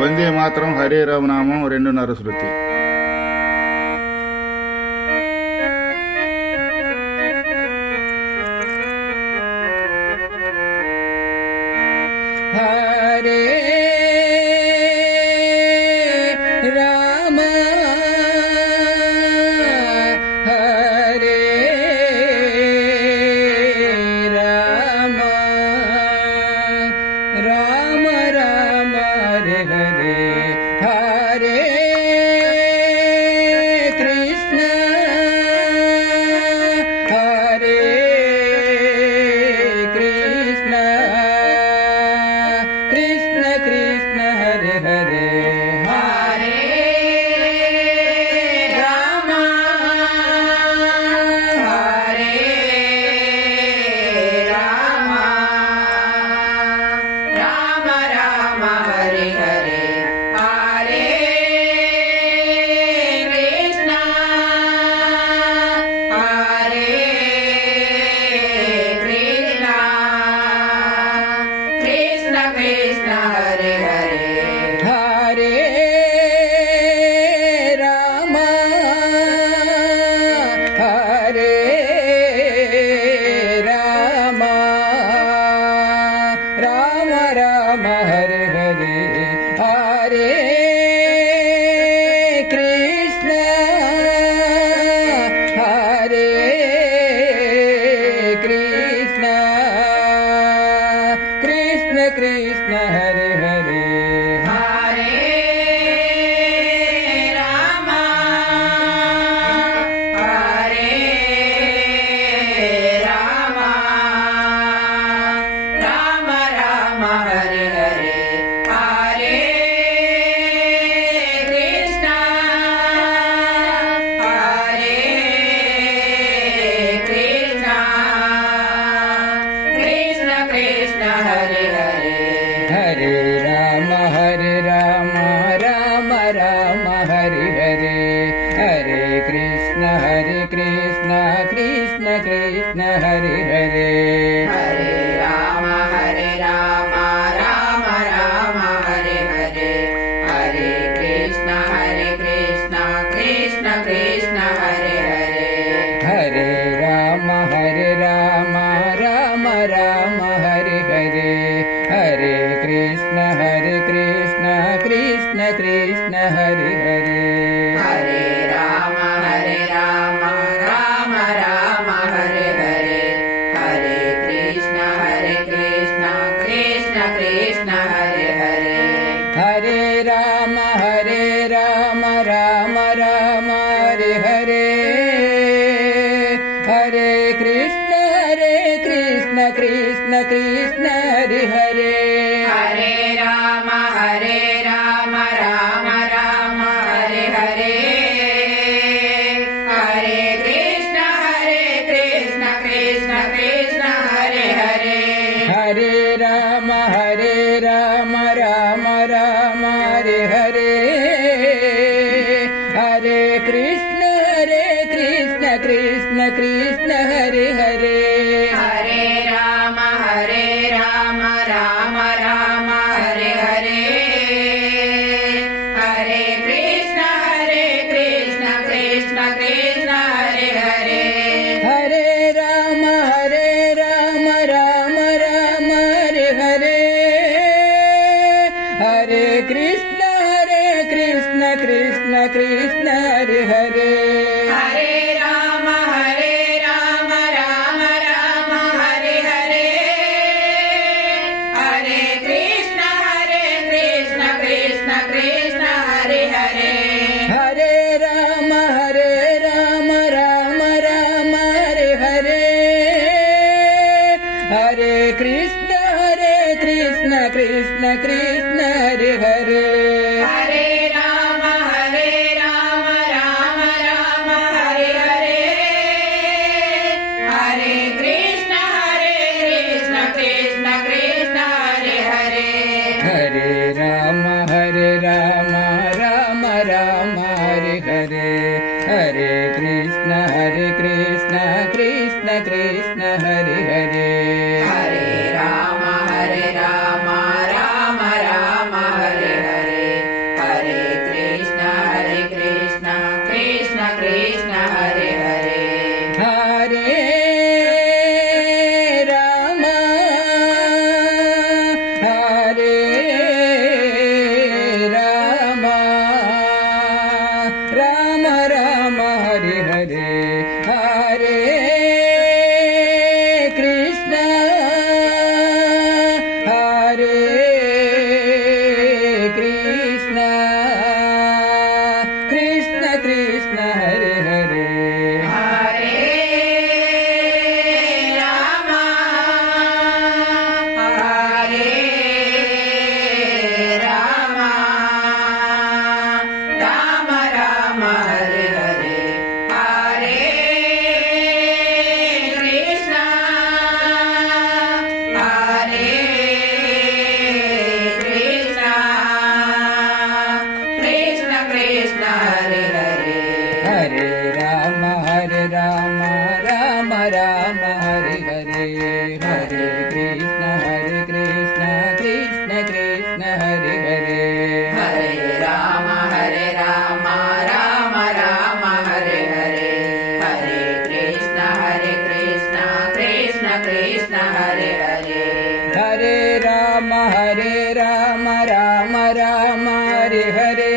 వందే మాత్రం హరే రామనామం 2:30 శృతి. హరే రామ హరే రామ రామ రామ హరే హరే హరే కృష్ణ హరే కృష్ణ కృష్ణ కృష్ణ హరే హరే హరే రామ హరే రామ రామ రామ హరే హరే హరే కృష్ణ హరే కృష్ణ కృష్ణ కృష్ణ హరే హరే హరే రామ హరే రామ రామ రామ హరే హరే హరే కృష్ణ హరే కృష్ణ కృష్ణ కృష్ణ హరే హరే హరే రామ హరే రామ రామ రామ హరే హరే హరే కృష్ణ హరే కృష్ణ కృష్ణ కృష్ణ హరే హరే హరే రామ రామ రామ హరే హరే హరే కృష్ణ కృష్ణ కృష్ణ హరే హరే హరే రామ రామ రామ హరే హరే హరే కృష్ణ కృష్ణ కృష్ణ హరే హరే హరే రామ రామ రామ హరే హరే హరే కృష్ణ కృష్ణ కృష్ణ హరే హరే హరే రామ రామ రామ హరే హరే హరే కృష్ణ కృష్ణ కృష్ణ హరే హరే హరే రామ రామ హరే హరే హరే కృష్ణ కృష్ణ కృష్ణ హరే హరే హరే రామ రామ హరే హరే హరే కృష్ణ కృష్ణ కృష్ణ హరే హరే హరే రామ రామ హరే హరే హరే కృష్ణ కృష్ణ కృష్ణ హరే హరే హరే రామ రామ హరే హరే హరే కృష్ణ కృష్ణ కృష్ణ హరే హరే హరే రామ రామ హరే హరే హరే కృష్ణ కృష్ణ కృష్ణ హరే హరే హరే రామ రామ హరే హరే హరే కృష్ణ కృష్ణ కృష్ణ హరే హరే హరే రామ రామ హరే హరే హరే కృష్ణ కృష్ణ కృష్ణ హరే హరే హరే రామ రామ హరే హరే హరే కృష్ణ కృష్ణ కృష్ణ హరే హరే హరే రామ రామ హరే హరే హరే కృష్ణ కృష్ణ కృష్ణ హరే హరే హరే రామ రామ రామ హరే హరే कृष्ण हरे हरे हरे राम हरे राम राम राम हरे हरे हरे कृष्ण हरे कृष्ण कृष्ण कृष्ण हरे हरे हरे राम हरे राम राम राम हरे हरे हरे कृष्ण हरे कृष्ण कृष्ण कृष्ण हरे हरे हरे राम राम राम हरे हरे हरे कृष्ण कृष्ण कृष्ण हरे हरे हरे राम राम राम हरे हरे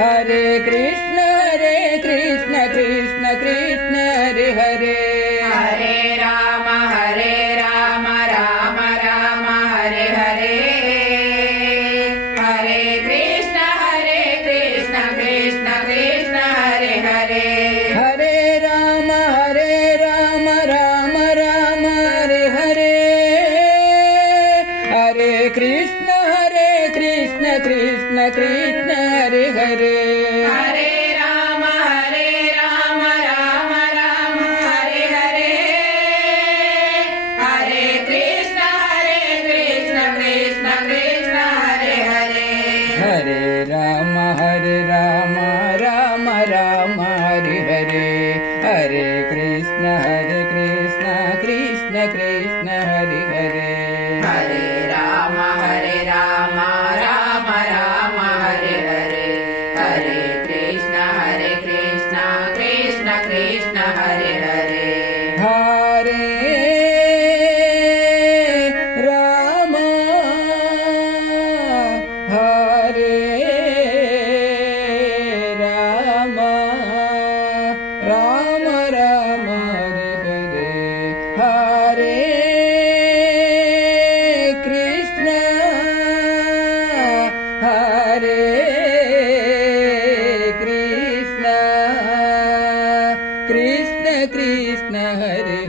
हरे कृष्ण कृष्ण कृष्ण हरे हरे हरे राम राम राम हरे हरे हरे कृष्ण कृष्ण कृष्ण हरे हरे हरे राम राम राम हरे हरे हरे कृष्ण कृष्ण कृष्ण हरे हरे हरे राम राम राम हरे हरे हरे कृष्ण कृष्ण कृष्ण हरे हरे हरे राम राम हरे हरे हरे कृष्ण कृष्ण कृष्ण हरे हरे हरे राम राम हरे हरे हरे कृष्ण कृष्ण कृष्ण हरे हरे हरे राम राम हरे हरे हरे कृष्ण कृष्ण कृष्ण हरे हरे हरे राम हरे राम राम राम हरे हरे हरे कृष्ण हरे कृष्ण कृष्ण कृष्ण हरे